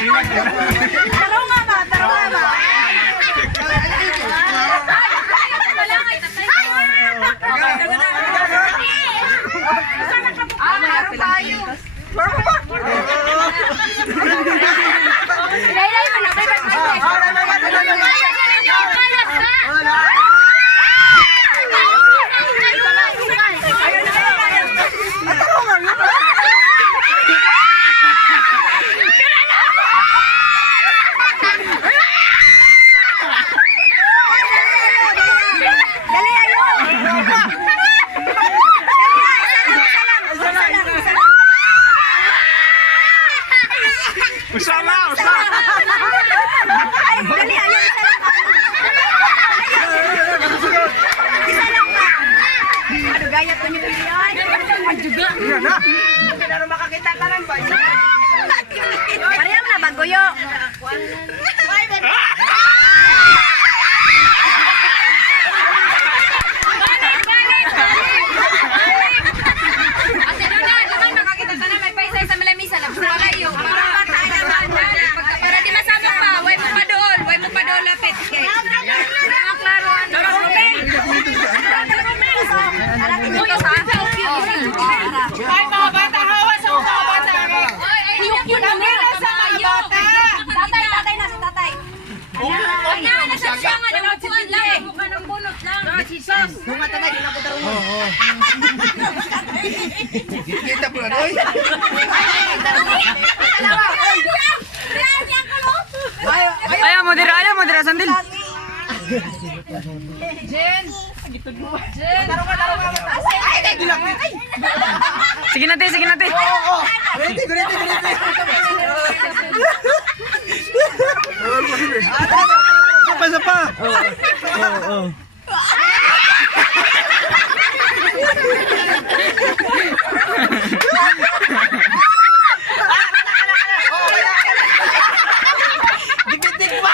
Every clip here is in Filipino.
Tarunga ba? Tarunga ba? Meron tayo. Usama! Ay, dali, ayun, isa lang. Isa lang ba? Ano, gaya to niyo yan? Ang juga. Pero makakita ka lang ba? Pareham na, bagoyo. Ay, mga bata, hawa sa mga bata. Yun ang meron sa mga bata. Tatay, tatay na si tatay. Ay, nasa siya nga, nabukuan lang. Mukha ng bunot lang. Jesus. Kita po na, oy! Ayaw mo dira sandil. Jen. Jen. Sige natin. Guriti! Sapa! Oo. Dikitik pa!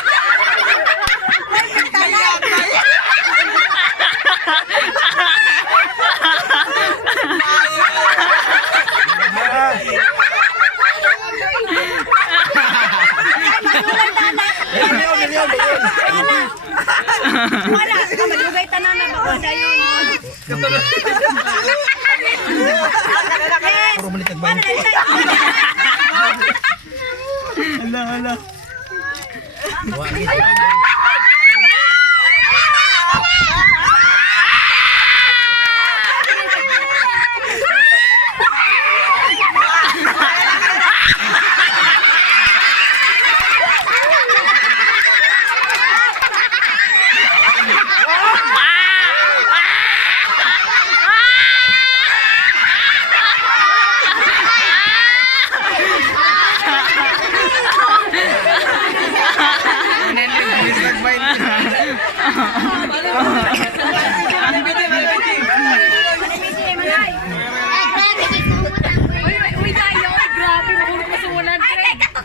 Wala, madugay tanan na ba dayon. Puro baliktad ba? Hala.